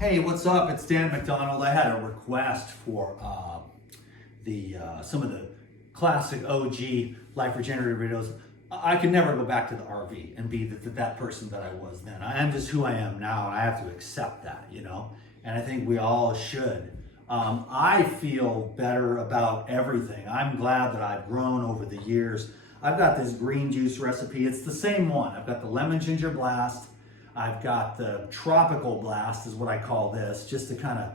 Hey, what's up? It's Dan McDonald. I had a request for some of the classic OG life regenerative videos. I could never go back to the RV and be that person that I was then. I am just who I am now, and I have to accept that, you know? And I think we all should. I feel better about everything. I'm glad that I've grown over the years. I've got this green juice recipe. It's the same one. I've got the lemon ginger blast. I've got the tropical blast is what I call this, just to kind of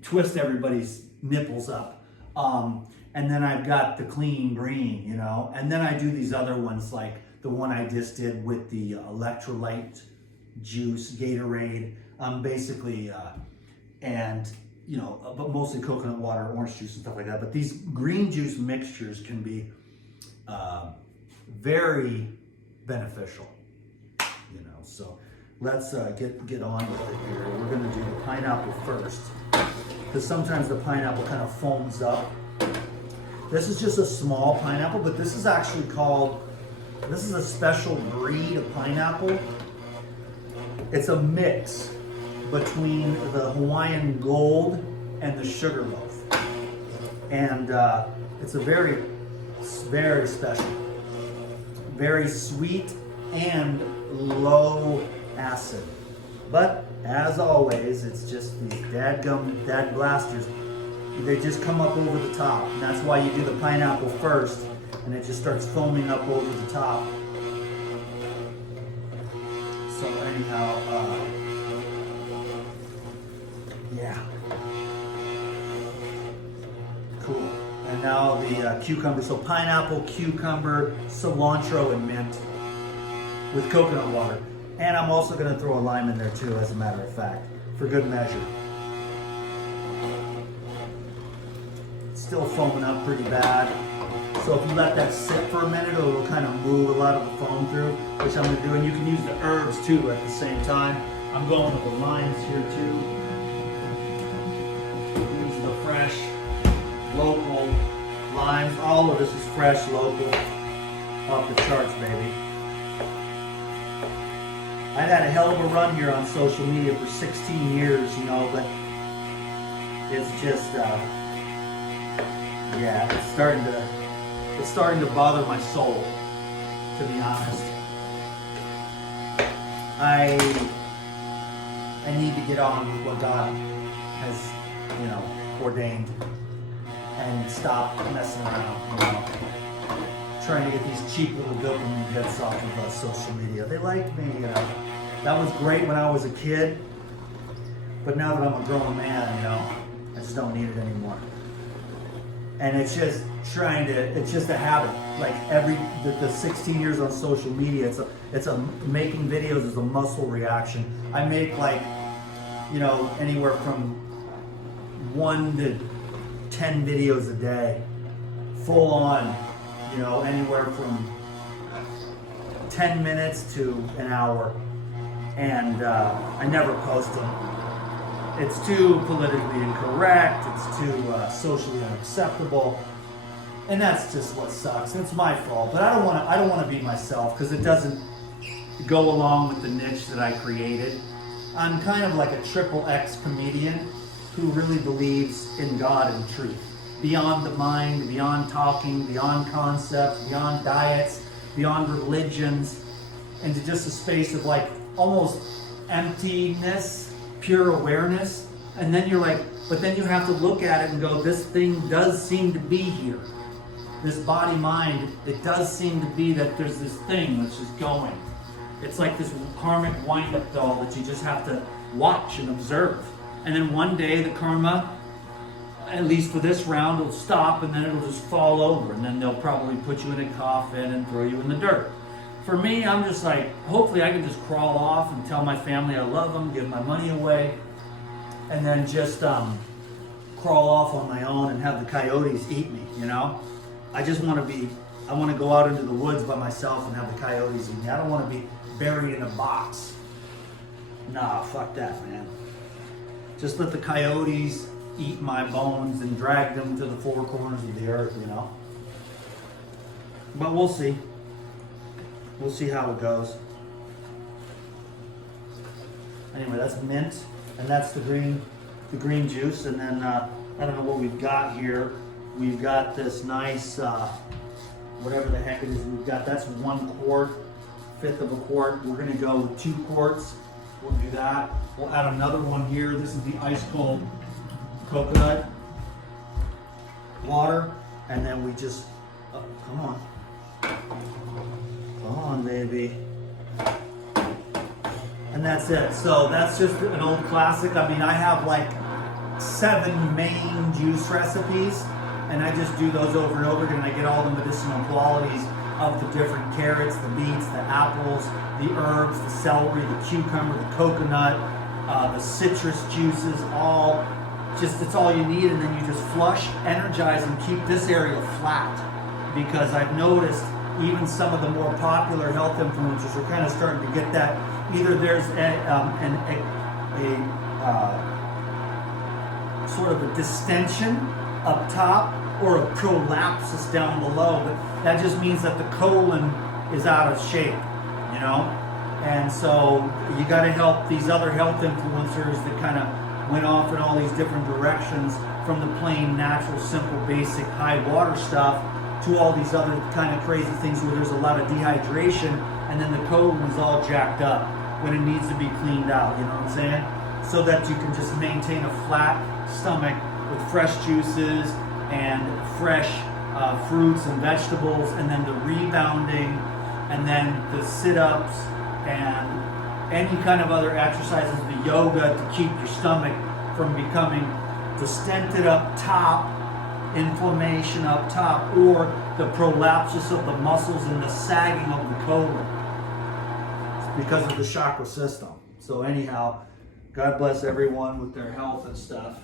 twist everybody's nipples up. And then I've got the clean green, you know, and then I do these other ones like the one I just did with the electrolyte juice, Gatorade, basically, and you know, but mostly coconut water, orange juice and stuff like that. But these green juice mixtures can be very beneficial, you know, so. Let's get on with it here. We're going to do the pineapple first, because sometimes the pineapple kind of foams up. This is just a small pineapple, but this is actually this is a special breed of pineapple. It's a mix between the Hawaiian Gold and the Sugarloaf. And it's a very, very special, very sweet and low acid. But as always, it's just these dad blasters. They just come up over the top. And that's why you do the pineapple first, and it just starts foaming up over the top. So anyhow, yeah. Cool. And now the cucumber. So pineapple, cucumber, cilantro, and mint with coconut water. And I'm also going to throw a lime in there too, as a matter of fact, for good measure. It's still foaming up pretty bad. So if you let that sit for a minute, it'll kind of move a lot of the foam through, which I'm going to do. And you can use the herbs too at the same time. I'm going with the limes here too. These are the fresh, local limes. All of this is fresh, local, off the charts, baby. I've had a hell of a run here on social media for 16 years, you know, but it's just, yeah, it's starting to bother my soul, to be honest. I need to get on with what God has, you know, ordained and stop messing around, you know. Trying to get these cheap little dopamine hits off of social media. They like me, you know. That was great when I was a kid, but now that I'm a grown man, you know, I just don't need it anymore. And it's just it's just a habit. Like the 16 years on social media, it's a making videos is a muscle reaction. I make like, you know, anywhere from 1 to 10 videos a day, full on. You know, anywhere from 10 minutes to an hour. And I never post them. It's too politically incorrect. It's too socially unacceptable. And that's just what sucks. It's my fault. But I don't want to be myself, because it doesn't go along with the niche that I created. I'm kind of like a XXX comedian who really believes in God and truth. Beyond the mind, beyond talking, beyond concepts, beyond diets, beyond religions, into just a space of like almost emptiness, pure awareness. And then you're like, but then you have to look at it and go, this thing does seem to be here. This body mind, it does seem to be that there's this thing that's just going. It's like this karmic wind-up doll that you just have to watch and observe. And then one day the karma, at least for this round, will stop, and then it'll just fall over, and then they'll probably put you in a coffin and throw you in the dirt. For me, I'm just like, hopefully I can just crawl off and tell my family I love them, give my money away, and then just crawl off on my own and have the coyotes eat me, you know? I just want to go out into the woods by myself and have the coyotes eat me. I don't want to be buried in a box. Nah, fuck that, man. Just let the coyotes eat my bones and drag them to the four corners of the earth, you know? But we'll see. We'll see how it goes. Anyway, that's mint. And that's the green juice. And then I don't know what we've got here. We've got this nice, whatever the heck it is we've got. That's 1 quart, 1/5 of a quart. We're gonna go with 2 quarts. We'll do that. We'll add another one here. This is the ice cold coconut water. And then we just, oh, come on. Come on, baby. And that's it. So that's just an old classic. I mean, I have like 7 main juice recipes, and I just do those over and over again. I get all the medicinal qualities of the different carrots, the beets, the apples, the herbs, the celery, the cucumber, the coconut, the citrus juices, all just, it's all you need. And then you just flush, energize, and keep this area flat. Because I've noticed even some of the more popular health influencers are kind of starting to get that. Either there's sort of a distension up top or a prolapsus down below, but that just means that the colon is out of shape, you know? And so you got to help these other health influencers that kind of went off in all these different directions, from the plain, natural, simple, basic, high water stuff to all these other kind of crazy things where there's a lot of dehydration and then the colon is all jacked up when it needs to be cleaned out, you know what I'm saying? So that you can just maintain a flat stomach with fresh juices and fresh fruits and vegetables, and then the rebounding, and then the sit-ups and any kind of other exercises, the yoga, to keep your stomach from becoming distended up top, inflammation up top, or the prolapsus of the muscles and the sagging of the colon. It's because of the chakra system. So anyhow, God bless everyone with their health and stuff.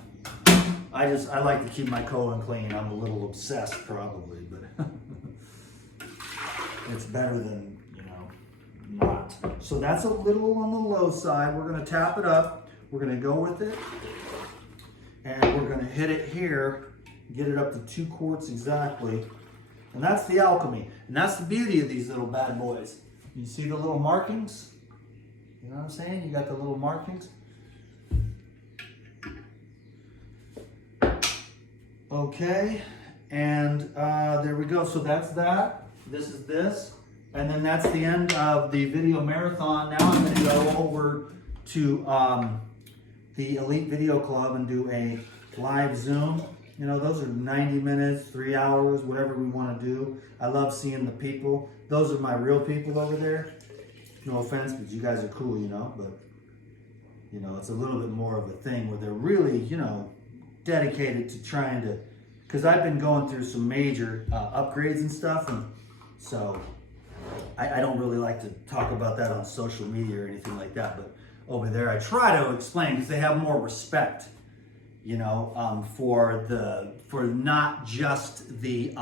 I like to keep my colon clean. I'm a little obsessed probably, but it's better than, you know, not. So that's a little on the low side. We're gonna tap it up. We're gonna go with it, and we're gonna hit it here, get it up to 2 quarts exactly. And that's the alchemy. And that's the beauty of these little bad boys. You see the little markings? You know what I'm saying? You got the little markings. Okay, and there we go. So that's that. This is this. And then that's the end of the video marathon. Now I'm going to go over to the Elite Video Club and do a live Zoom. You know, those are 90 minutes, 3 hours, whatever we want to do. I love seeing the people. Those are my real people over there. No offense, but you guys are cool, you know. But, you know, it's a little bit more of a thing where they're really, you know, dedicated to trying to, because I've been going through some major upgrades and stuff, and so I don't really like to talk about that on social media or anything like that, but over there I try to explain, because they have more respect, you know, for not just the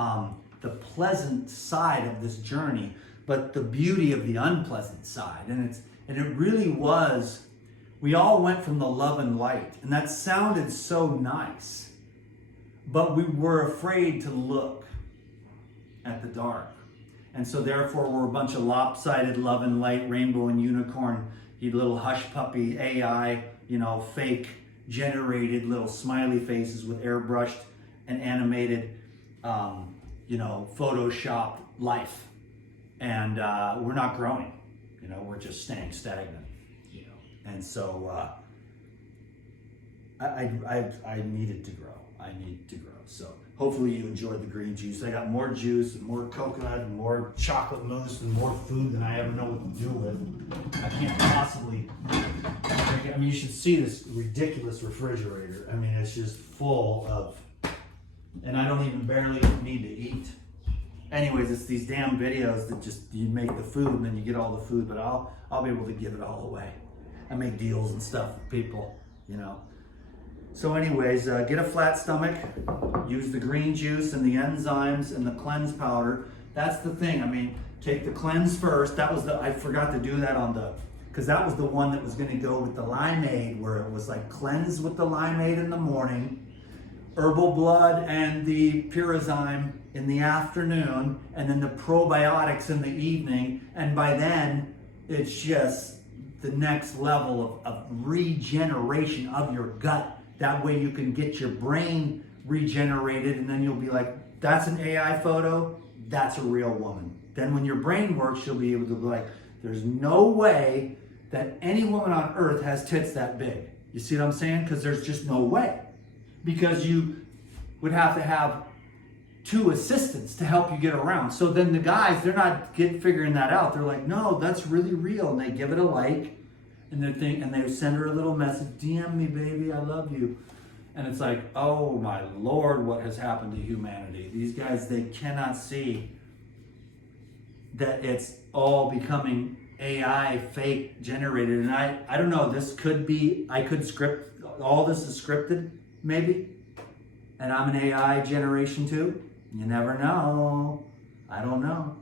pleasant side of this journey, but the beauty of the unpleasant side. And it really was, we all went from the love and light, and that sounded so nice, but we were afraid to look at the dark. And so therefore we're a bunch of lopsided love and light, rainbow and unicorn, you little hush puppy AI, you know, fake generated little smiley faces with airbrushed and animated, you know, photoshopped life. And we're not growing, you know, we're just staying stagnant, you know. And so I needed to grow. I need to grow. So hopefully you enjoyed the green juice. I got more juice and more coconut and more chocolate mousse and more food than I ever know what to do with. I can't possibly drink it. I mean, you should see this ridiculous refrigerator. I mean, it's just full of, and I don't even barely need to eat. Anyways, it's these damn videos that just, you make the food and then you get all the food, but I'll be able to give it all away. I make deals and stuff with people, you know. So anyways, get a flat stomach, use the green juice and the enzymes and the cleanse powder. That's the thing. I mean, take the cleanse first. That was I forgot to do that on because that was the one that was going to go with the limeade, where it was like cleanse with the limeade in the morning, herbal blood and the pyrazyme in the afternoon, and then the probiotics in the evening. And by then, it's just the next level of regeneration of your gut. That way you can get your brain regenerated, and then you'll be like, that's an AI photo, that's a real woman. Then when your brain works, you'll be able to be like, there's no way that any woman on earth has tits that big. You see what I'm saying? Because there's just no way. Because you would have to have 2 assistants to help you get around. So then the guys, they're not figuring that out. They're like, no, that's really real. And they give it a like, and they send her a little message, DM me, baby, I love you. And it's like, oh my Lord, what has happened to humanity? These guys, they cannot see that it's all becoming AI fake generated. And I don't know, this could be, I could script, all this is scripted, maybe. And I'm an AI generation too. You never know. I don't know.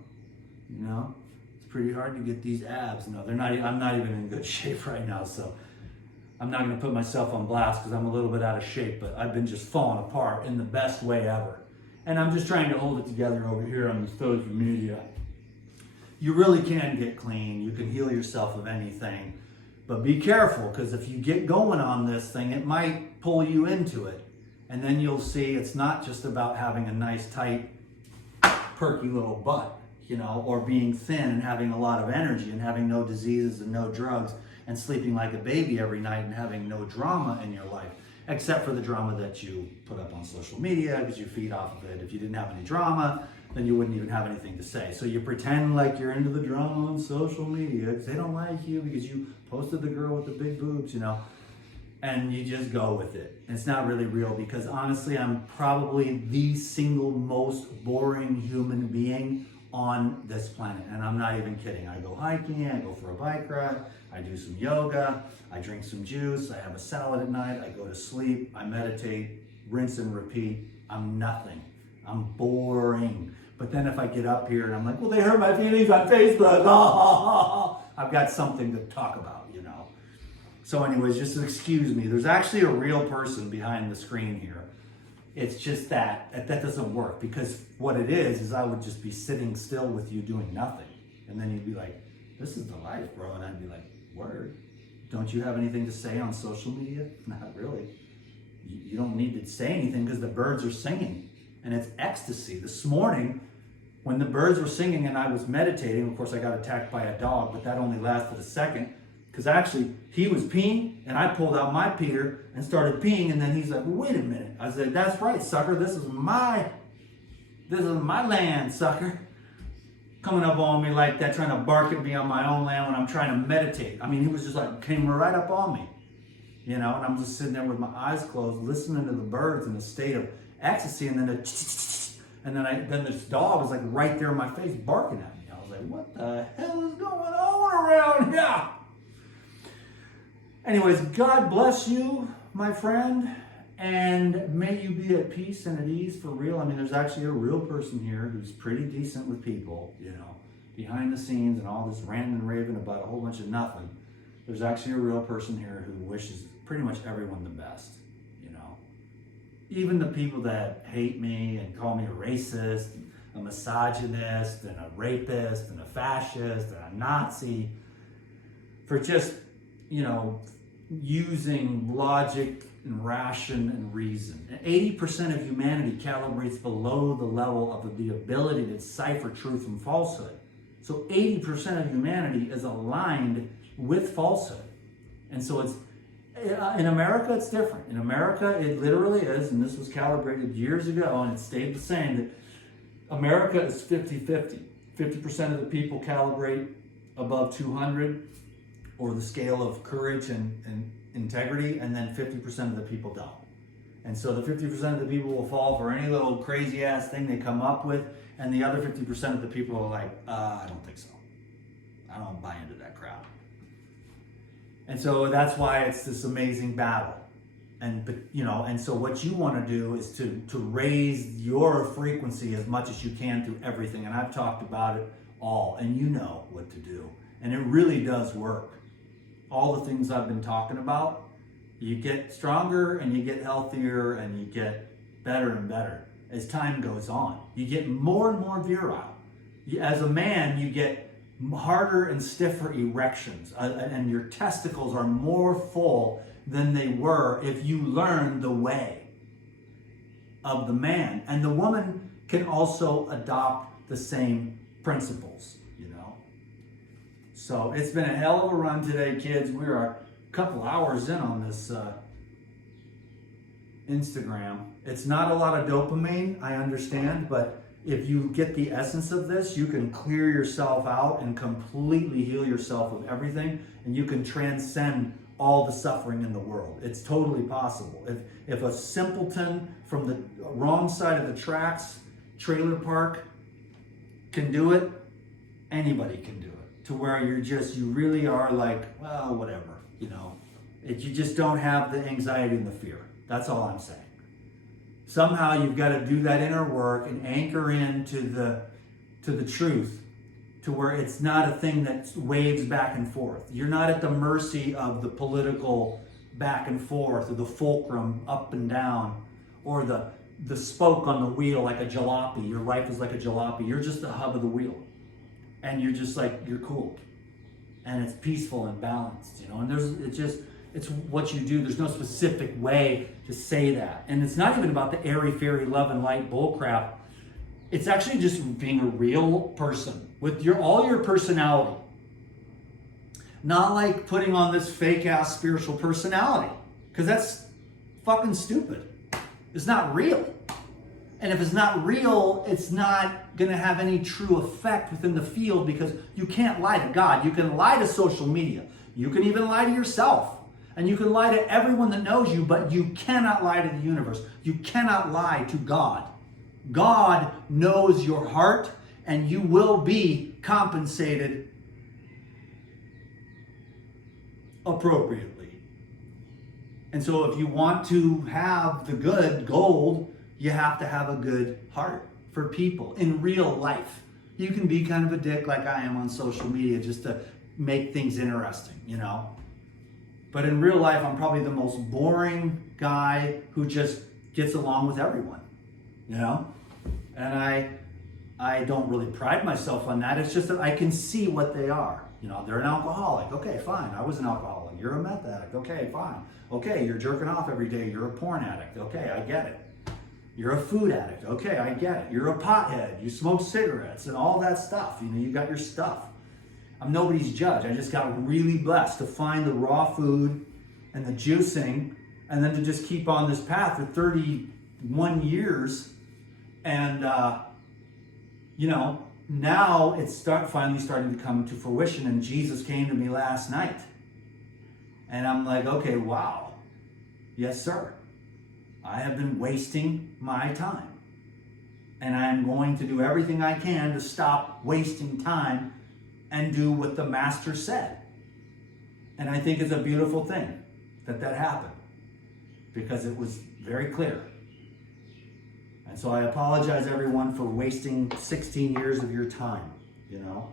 You know, it's pretty hard to get these abs. No, I'm not even in good shape right now, so I'm not going to put myself on blast because I'm a little bit out of shape, but I've been just falling apart in the best way ever. And I'm just trying to hold it together over here on the social media. You really can get clean. You can heal yourself of anything, but be careful, because if you get going on this thing, it might pull you into it. And then you'll see it's not just about having a nice, tight, perky little butt, you know, or being thin and having a lot of energy and having no diseases and no drugs and sleeping like a baby every night and having no drama in your life, except for the drama that you put up on social media because you feed off of it. If you didn't have any drama, then you wouldn't even have anything to say. So you pretend like you're into the drama on social media because they don't like you because you posted the girl with the big boobs, you know. And you just go with it. It's not really real, because honestly, I'm probably the single most boring human being on this planet. And I'm not even kidding. I go hiking, I go for a bike ride, I do some yoga, I drink some juice, I have a salad at night, I go to sleep, I meditate, rinse and repeat. I'm nothing. I'm boring. But then if I get up here and I'm like, well, they hurt my feelings on Facebook. I've got something to talk about, you know. So anyways, just excuse me. There's actually a real person behind the screen here. It's just that doesn't work, because what it is I would just be sitting still with you doing nothing. And then you'd be like, this is the life, bro. And I'd be like, word. Don't you have anything to say on social media? Not really. You don't need to say anything because the birds are singing. And it's ecstasy. This morning, when the birds were singing and I was meditating, of course I got attacked by a dog, but that only lasted a second. Because actually, he was peeing, and I pulled out my Peter and started peeing, and then he's like, wait a minute. I said, that's right, sucker. This is my land, sucker. Coming up on me like that, trying to bark at me on my own land when I'm trying to meditate. I mean, he was just like, came right up on me. You know, and I'm just sitting there with my eyes closed, listening to the birds in a state of ecstasy, and then then this dog was like right there in my face barking at me. I was like, what the hell is going on around here? Anyways, God bless you, my friend, and may you be at peace and at ease for real. I mean, there's actually a real person here who's pretty decent with people, you know, behind the scenes and all this ranting and raving about a whole bunch of nothing. There's actually a real person here who wishes pretty much everyone the best, you know. Even the people that hate me and call me a racist, a misogynist, and a rapist, and a fascist, and a Nazi, for just, you know, using logic and ration and reason. 80% of humanity calibrates below the level of the ability to decipher truth from falsehood. So 80% of humanity is aligned with falsehood. And so it's, in America, it's different. In America, it literally is, and this was calibrated years ago, and it stayed the same, that America is 50-50. 50% of the people calibrate above 200, or the scale of courage and integrity, and then 50% of the people don't. And so the 50% of the people will fall for any little crazy ass thing they come up with, and the other 50% of the people are like, I don't think so. I don't buy into that crowd. And so that's why it's this amazing battle. But you know, and so what you want to do is to raise your frequency as much as you can through everything. And I've talked about it all, and you know what to do. And it really does work. All the things I've been talking about, you get stronger and you get healthier and you get better and better as time goes on. You get more and more virile. As a man, you get harder and stiffer erections, and your testicles are more full than they were if you learn the way of the man. And the woman can also adopt the same principles, you know. So it's been a hell of a run today, kids. We're a couple hours in on this Instagram. It's not a lot of dopamine, I understand, but if you get the essence of this, you can clear yourself out and completely heal yourself of everything, and you can transcend all the suffering in the world. It's totally possible. If a simpleton from the wrong side of the tracks, trailer park, can do it, anybody can do it. To where you really are like, well, whatever, you know. You just don't have the anxiety and the fear. That's all I'm saying. Somehow you've got to do that inner work and anchor into the truth, to where it's not a thing that waves back and forth. You're not at the mercy of the political back and forth, or the fulcrum up and down, or the spoke on the wheel like a jalopy. Your life is like a jalopy. You're just the hub of the wheel. And you're just like, you're cool. And it's peaceful and balanced, you know. And it's what you do. There's no specific way to say that. And it's not even about the airy-fairy love and light bullcrap. It's actually just being a real person with all your personality. Not like putting on this fake-ass spiritual personality, because that's fucking stupid. It's not real. And if it's not real, it's not going to have any true effect within the field, because you can't lie to God. You can lie to social media. You can even lie to yourself. And you can lie to everyone that knows you, but you cannot lie to the universe. You cannot lie to God. God knows your heart, and you will be compensated appropriately. And so if you want to have the good gold, you have to have a good heart for people in real life. You can be kind of a dick like I am on social media just to make things interesting, you know. But in real life, I'm probably the most boring guy who just gets along with everyone, you know? And I don't really pride myself on that. It's just that I can see what they are. You know, they're an alcoholic. Okay, fine. I was an alcoholic. You're a meth addict. Okay, fine. Okay, you're jerking off every day. You're a porn addict. Okay, I get it. You're a food addict. Okay, I get it. You're a pothead. You smoke cigarettes and all that stuff. You know, you got your stuff. I'm nobody's judge. I just got really blessed to find the raw food and the juicing, and then to just keep on this path for 31 years. And, you know, now it's finally starting to come to fruition, and Jesus came to me last night. And I'm like, okay, wow. Yes, sir. I have been wasting my time. And I'm going to do everything I can to stop wasting time and do what the Master said. And I think it's a beautiful thing that happened, because it was very clear. And so I apologize, everyone, for wasting 16 years of your time, you know.